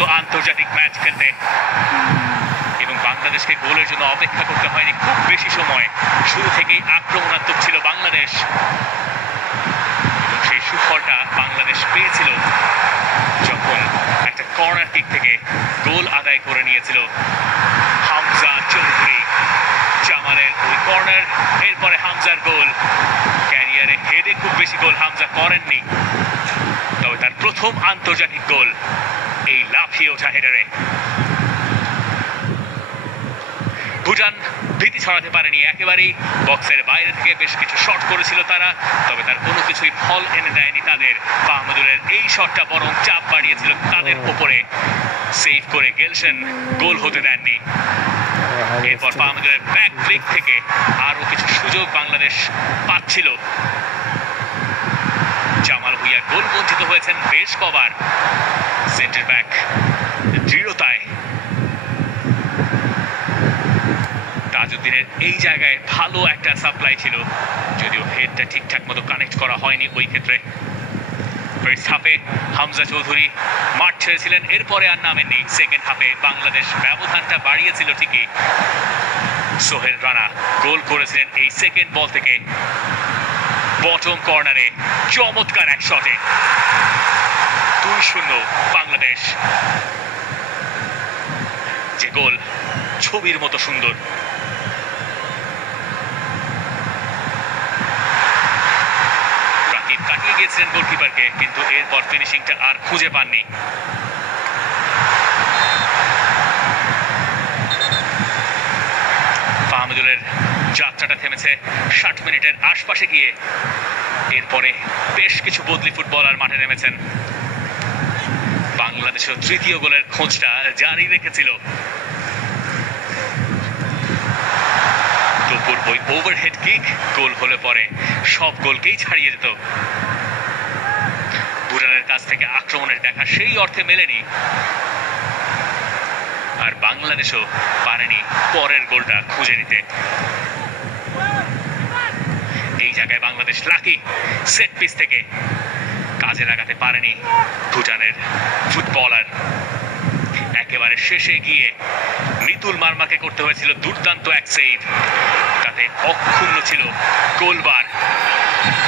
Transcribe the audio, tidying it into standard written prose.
মতো আন্তর্জাতিক ম্যাচ খেলতে, এবং বাংলাদেশকে গোলের জন্য অপেক্ষা করতে হয়নি খুব বেশি সময়। শুরু থেকেই আক্রমণাত্মক ছিল বাংলাদেশ, এবং সেই সুফলটা বাংলাদেশ পেয়েছিল যখন একটা কর্নার কিক থেকে গোল আদায় করে নিয়েছিল হামজা চৌধুরী। জামালের ওই কর্নার, এরপরে হামজার গোল। ক্যারিয়ারে হেডে খুব বেশি গোল হামজা করেননি, তবে তার প্রথম আন্তর্জাতিক গোল এই লাফিয়ে ওঠা হেডারে। ভুটান ভীতি ছড়াতে পারেনি, একেবারেই বক্সের বাইরে থেকে বেশ কিছু শট করেছিল তারা, তবে তার কোনো কিছুই ফল এনে দেয়নি তাদের। ফাহমুদুলের এই শটটা বরং চাপ বাড়িয়েছিল তাদের ওপরে, সেভ করে গেলসেন গোল হতে দেননি। এরপর ফাহমুদুলের ব্যাক ফ্লিক থেকে আরো কিছু সুযোগ বাংলাদেশ পাচ্ছিল। জামাল ভুঁইয়া গোল বঞ্চিত হয়েছেন বেশ কবার। সেন্টার ব্যাক দৃঢ়তায় তাজউদ্দিনের এই জায়গায় ভালো একটা সাপ্লাই ছিল, যদিও হেডটা ঠিকঠাক মতো কানেক্ট করা হয়নি ওই ক্ষেত্রে। ফার্স্ট হাফে হামজা চৌধুরী মাঠ ছেড়েছিলেন, এরপরে আর নামেননি। সেকেন্ড হাফে বাংলাদেশ ব্যবধানটা বাড়িয়েছিল ঠিকই। সোহেল রানা গোল করেছিলেন এই সেকেন্ড বল থেকে, বটম কর্নারে চমৎকার এক শটে। 2-0 বাংলাদেশ। যে গোল ছবির মতো সুন্দর। রাকিব কাটিয়ে গিয়েছিলেন গোলকিপারকে, কিন্তু এরপর ফিনিশিংটা আর খুঁজে পাননি। ফাহমুদুলের যাত্রাটা থেমেছে 60 মিনিটের আশপাশে গিয়ে। এরপরে বেশ কিছু বদলি ফুটবলার মাঠে নেমেছেন। বাংলাদেশের তৃতীয় গোলের খোঁজটা জারি রেখেছিল। দুপুর ওই ওভারহেড কিক গোল হলে পরে সব গোলকেই ছাড়িয়ে যেত। ভুটানের কাছ থেকে আক্রমণের দেখা সেই অর্থে মেলেনি, আর বাংলাদেশও পারেনি পরের গোলটা খুঁজে নিতে। এই জায়গায় বাংলাদেশ লাকি, সেট পিস থেকে কাজে লাগাতে পারেনি ভুটানের ফুটবলার। একেবারে শেষে গিয়ে মিতুল মার্মাকে করতে হয়েছিল দুর্দান্ত এক সেভ, তাতে অক্ষুণ্ণ ছিল গোলবার।